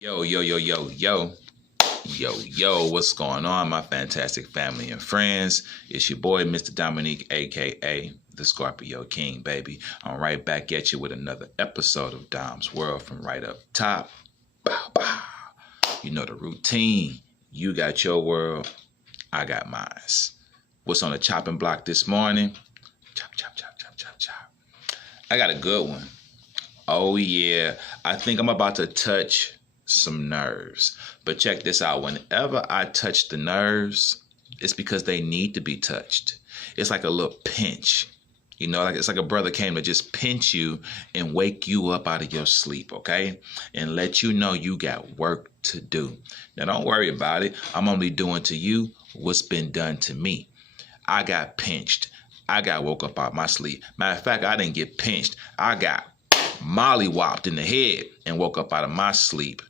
Yo, yo, yo, yo, yo, what's going on, my fantastic family and friends? It's your boy, Mr. Dominique, aka the Scorpio King, baby. I'm right back at you with another episode of Dom's World from right up top. Bow, bow. You know the routine. You got your world, I got mine. What's on the chopping block this morning? Chop, chop, chop, chop, chop, chop. I got a good one. Oh, yeah. I think I'm about to touch some nerves. But check this out. Whenever I touch the nerves, it's because they need to be touched. It's like a little pinch. Like it's like a brother came to just pinch you and wake you up out of your sleep, okay? And let you know you got work to do. Now, don't worry about it. I'm only doing to you what's been done to me. I got pinched. I got woke up out my sleep. Matter of fact, I didn't get pinched. I got mollywopped in the head and woke up out of my sleep.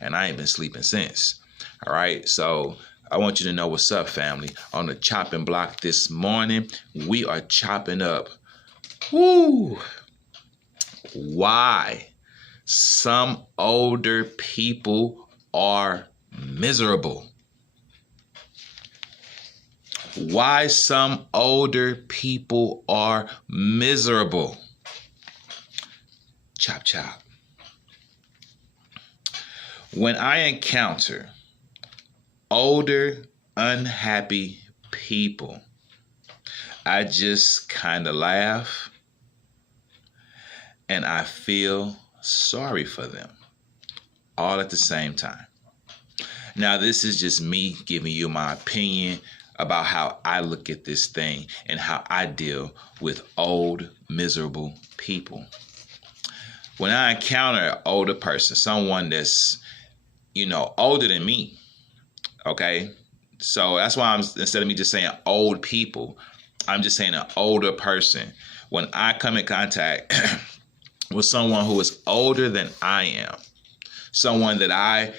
And I ain't been sleeping since. All right. So I want you to know what's up, family. On the chopping block this morning, we are chopping up why some older people are miserable. Why some older people are miserable. Chop, chop. When I encounter older, unhappy people, I just kind of laugh and I feel sorry for them all at the same time. Now, this is just me giving you my opinion about how I look at this thing and how I deal with old, miserable people. When I encounter an older person, someone that's older than me. Okay. So that's why instead of me just saying old people, I'm just saying an older person. When I come in contact with someone who is older than I am, someone that I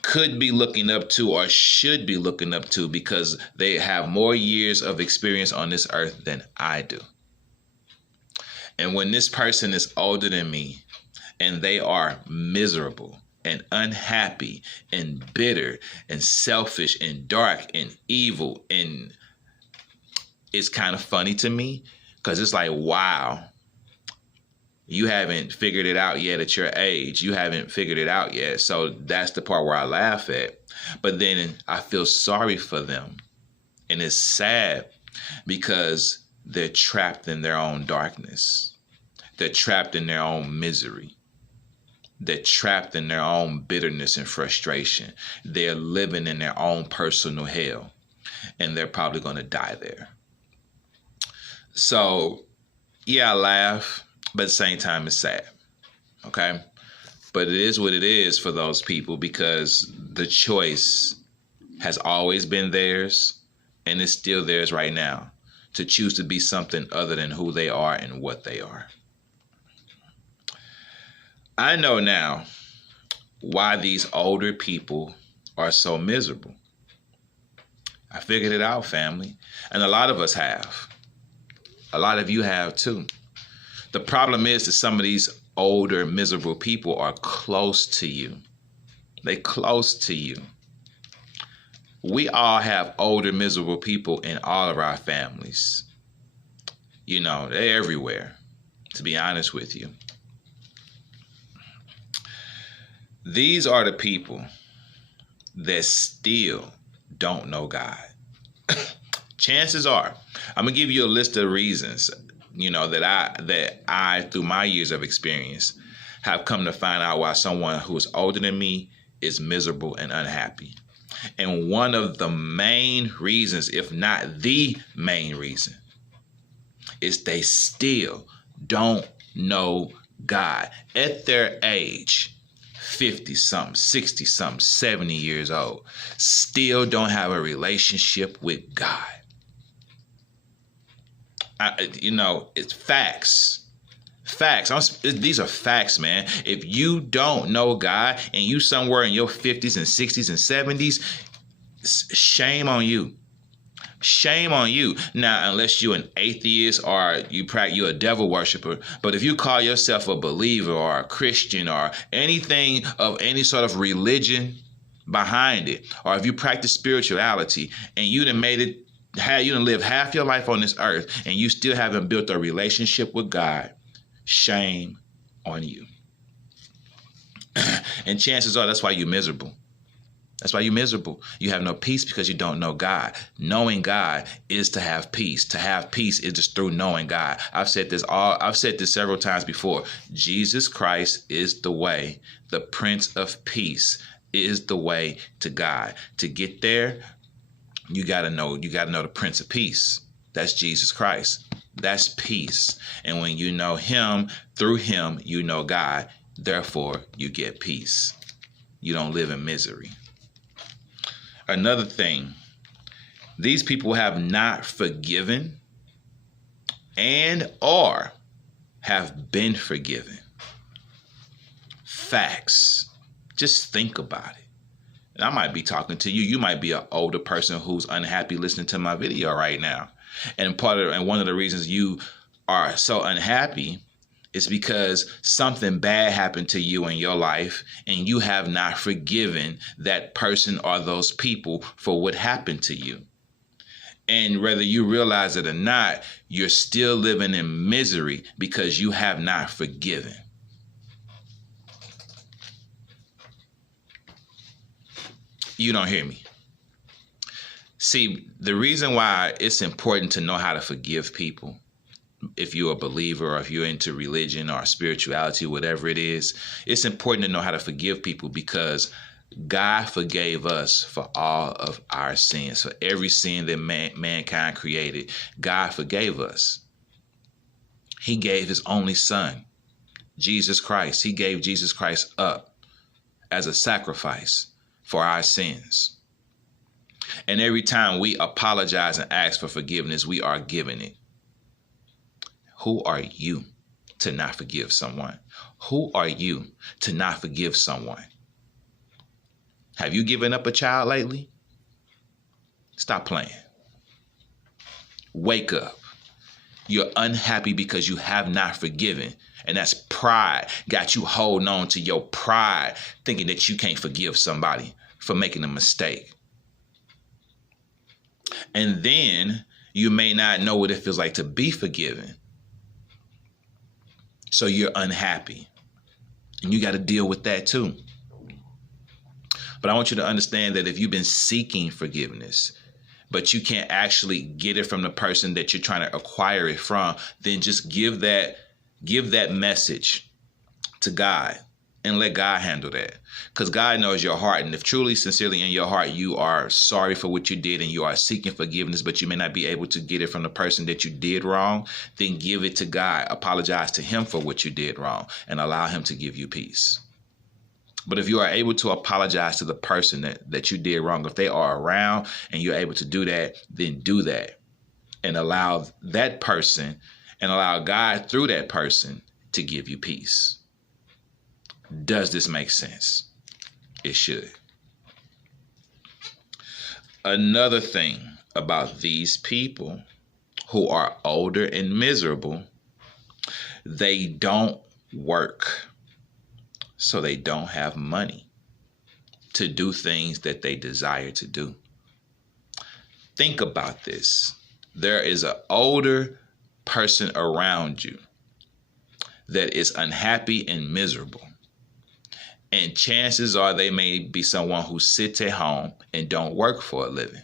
could be looking up to or should be looking up to because they have more years of experience on this earth than I do. And when this person is older than me and they are miserable and unhappy and bitter and selfish and dark and evil, and it's kind of funny to me because it's like, wow, you haven't figured it out yet at your age. You haven't figured it out yet. So that's the part where I laugh at. But then I feel sorry for them. And it's sad because they're trapped in their own darkness. They're trapped in their own misery. They're trapped in their own bitterness and frustration. They're living in their own personal hell, and they're probably going to die there. So, yeah, I laugh, but at the same time, it's sad. Okay? But it is what it is for those people because the choice has always been theirs, and it's still theirs right now to choose to be something other than who they are and what they are. I know now why these older people are so miserable. I figured it out, family. And a lot of us have. A lot of you have too. The problem is that some of these older, miserable people are close to you. They're close to you. We all have older, miserable people in all of our families. They're everywhere, to be honest with you. These are the people that still don't know God. Chances are, I'm gonna give you a list of reasons, that I, through my years of experience, have come to find out why someone who is older than me is miserable and unhappy. And one of the main reasons, if not the main reason, is they still don't know God at their age. 50 something, 60 something, 70 years old, still don't have a relationship with God. It's facts. Facts. These are facts, man. If you don't know God and you somewhere in your 50s and 60s and 70s, shame on you. Shame on you. Now, unless you're an atheist or you're a devil worshiper, but if you call yourself a believer or a Christian or anything of any sort of religion behind it, or if you practice spirituality and you done lived half your life on this earth and you still haven't built a relationship with God, shame on you. And chances are that's why you're miserable. That's why you're miserable. You have no peace because you don't know God. Knowing God is to have peace. To have peace is just through knowing God. I've said this several times before. Jesus Christ is the way. The Prince of Peace is the way to God. To get there, you gotta know the Prince of Peace. That's Jesus Christ. That's peace. And when you know him, through him, you know God. Therefore, you get peace. You don't live in misery. Another thing, these people have not forgiven and or have been forgiven. Facts. Just think about it. And I might be talking to you. You might be an older person who's unhappy listening to my video right now. And one of the reasons you are so unhappy is because something bad happened to you in your life and you have not forgiven that person or those people for what happened to you. And whether you realize it or not, you're still living in misery because you have not forgiven. You don't hear me. See, the reason why it's important to know how to forgive people, if you're a believer or if you're into religion or spirituality, whatever it is, it's important to know how to forgive people because God forgave us for all of our sins. For every sin that mankind created, God forgave us. He gave his only son, Jesus Christ. He gave Jesus Christ up as a sacrifice for our sins. And every time we apologize and ask for forgiveness, we are giving it. Who are you to not forgive someone? Who are you to not forgive someone? Have you given up a child lately? Stop playing. Wake up. You're unhappy because you have not forgiven. And that's pride. Got you holding on to your pride, thinking that you can't forgive somebody for making a mistake. And then you may not know what it feels like to be forgiven. So you're unhappy. And you got to deal with that too. But I want you to understand that if you've been seeking forgiveness, but you can't actually get it from the person that you're trying to acquire it from, then just give that message to God and let God handle that. Because God knows your heart. And if truly, sincerely in your heart, you are sorry for what you did and you are seeking forgiveness, but you may not be able to get it from the person that you did wrong, then give it to God. Apologize to him for what you did wrong and allow him to give you peace. But if you are able to apologize to the person that you did wrong, if they are around and you're able to do that, then do that and allow that person and allow God through that person to give you peace. Does this make sense? It should. Another thing about these people who are older and miserable, they don't work. So they don't have money to do things that they desire to do. Think about this. There is an older person around you that is unhappy and miserable. And chances are they may be someone who sits at home and don't work for a living.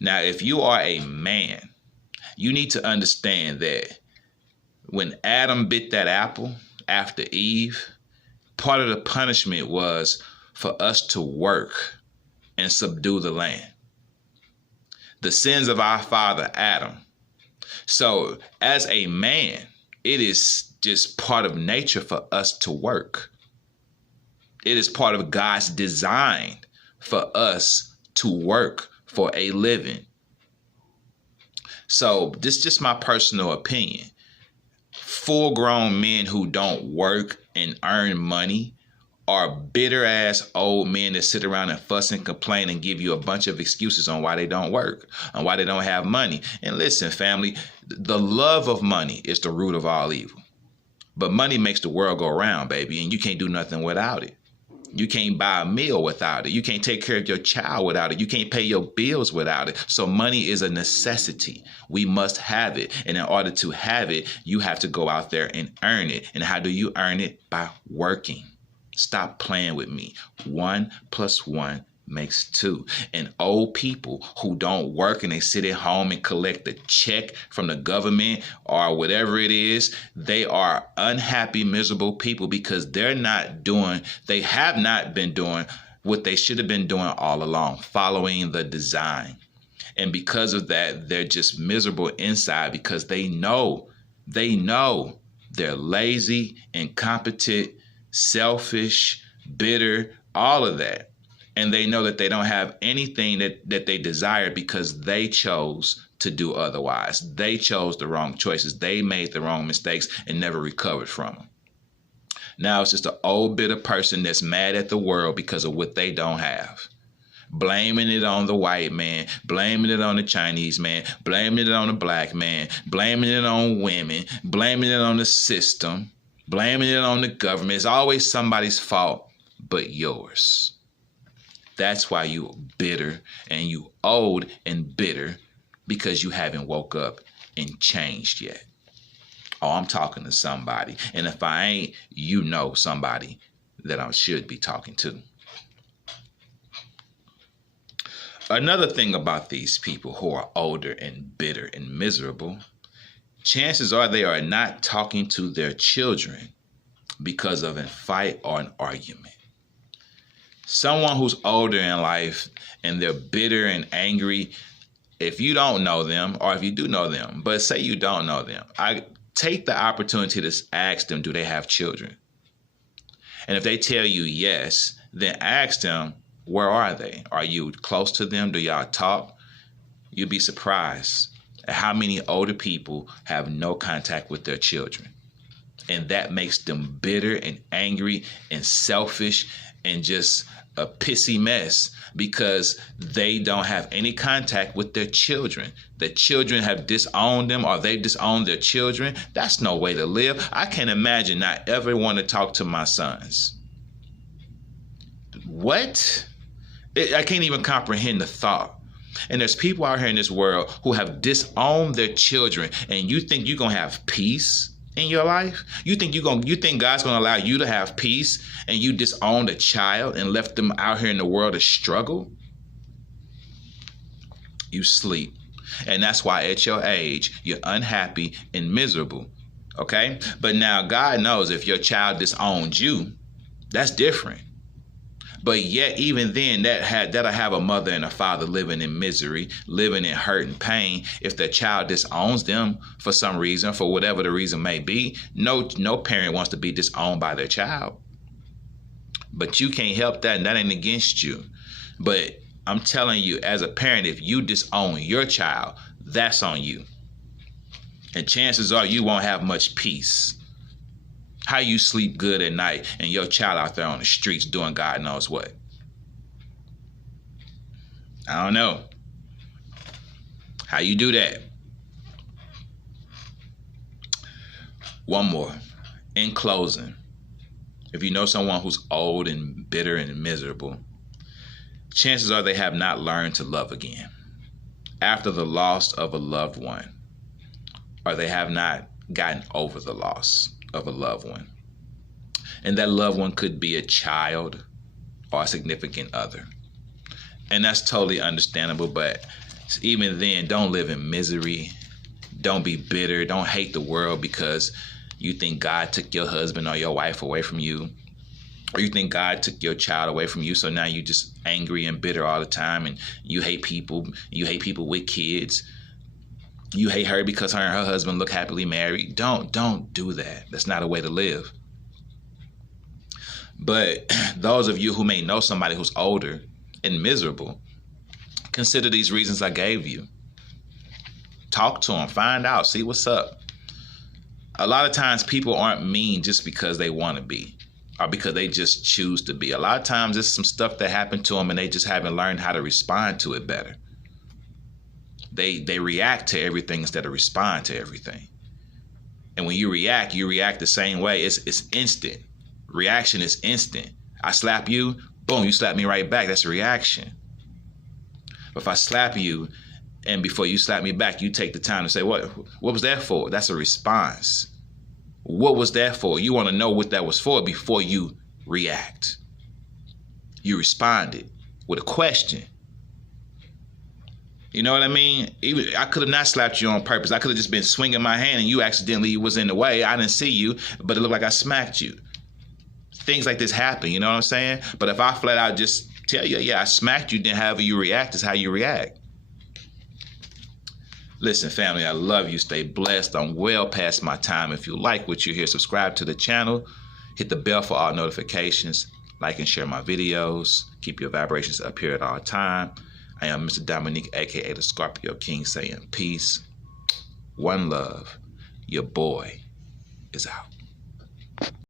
Now, if you are a man, you need to understand that when Adam bit that apple after Eve, part of the punishment was for us to work and subdue the land. The sins of our father, Adam. So as a man, it is just part of nature for us to work. It is part of God's design for us to work for a living. So this is just my personal opinion. Full-grown men who don't work and earn money are bitter ass old men that sit around and fuss and complain and give you a bunch of excuses on why they don't work, on why they don't have money. And listen, family, the love of money is the root of all evil. But money makes the world go round, baby, and you can't do nothing without it. You can't buy a meal without it. You can't take care of your child without it. You can't pay your bills without it. So money is a necessity. We must have it. And in order to have it, you have to go out there and earn it. And how do you earn it? By working. Stop playing with me. 1 + 1 makes 2. And old people who don't work and they sit at home and collect a check from the government or whatever it is, they are unhappy, miserable people because they have not been doing what they should have been doing all along, following the design. And because of that, they're just miserable inside because they know they're lazy, incompetent, selfish, bitter, all of that. And they know that they don't have anything that they desire because they chose to do otherwise. They chose the wrong choices. They made the wrong mistakes and never recovered from them. Now it's just an old bitter person that's mad at the world because of what they don't have. Blaming it on the white man, blaming it on the Chinese man, blaming it on the black man, blaming it on women, blaming it on the system, blaming it on the government. It's always somebody's fault but yours. That's why you bitter and you old and bitter because you haven't woke up and changed yet. Oh, I'm talking to somebody. And if I ain't, you know somebody that I should be talking to. Another thing about these people who are older and bitter and miserable, chances are they are not talking to their children because of a fight or an argument. Someone who's older in life and they're bitter and angry, if you don't know them or if you do know them, but say you don't know them, I take the opportunity to ask them, do they have children? And if they tell you yes, then ask them, where are they? Are you close to them? Do y'all talk? You'll be surprised at how many older people have no contact with their children. And that makes them bitter and angry and selfish and just a pissy mess because they don't have any contact with their children. The children have disowned them or they've disowned their children. That's no way to live. I can't imagine not ever want to talk to my sons. What? I can't even comprehend the thought. And there's people out here in this world who have disowned their children, and you think you're gonna have peace in your life? You think God's gonna allow you to have peace and you disowned a child and left them out here in the world to struggle? You sleep. And that's why at your age, you're unhappy and miserable. Okay? But now God knows if your child disowned you, that's different. But yet, even then, that'll have a mother and a father living in misery, living in hurt and pain. If their child disowns them for some reason, for whatever the reason may be, no parent wants to be disowned by their child. But you can't help that, and that ain't against you. But I'm telling you, as a parent, if you disown your child, that's on you. And chances are you won't have much peace. How you sleep good at night and your child out there on the streets doing God knows what? I don't know. How you do that? One more. In closing, if you know someone who's old and bitter and miserable, chances are they have not learned to love again after the loss of a loved one, or they have not gotten over the loss of a loved one. And that loved one could be a child or a significant other. And that's totally understandable, but even then, don't live in misery. Don't be bitter. Don't hate the world because you think God took your husband or your wife away from you, or you think God took your child away from you, so now you're just angry and bitter all the time, and you hate people with kids. You hate her because her and her husband look happily married. Don't do that. That's not a way to live. But those of you who may know somebody who's older and miserable, consider these reasons I gave you. Talk to them, find out, see what's up. A lot of times people aren't mean just because they want to be. or because they just choose to be. A lot of times it's some stuff that happened to them and they just haven't learned how to respond to it better. They react to everything instead of respond to everything. And when you react the same way. It's instant. Reaction is instant. I slap you, boom, you slap me right back. That's a reaction. But if I slap you and before you slap me back, you take the time to say, what was that for? That's a response. What was that for? You want to know what that was for before you react. You responded with a question. You know what I mean? Even I could have not slapped you on purpose. I could have just been swinging my hand and you accidentally was in the way. I didn't see you, but it looked like I smacked you. Things like this happen, you know what I'm saying? But if I flat out just tell you, yeah, I smacked you, then however you react is how you react. Listen, family, I love you. Stay blessed. I'm well past my time. If you like what you hear, subscribe to the channel. Hit the bell for all notifications. Like and share my videos. Keep your vibrations up here at all time. I am Mr. Dominique, a.k.a. the Scorpio King, saying peace. One love. Your boy is out.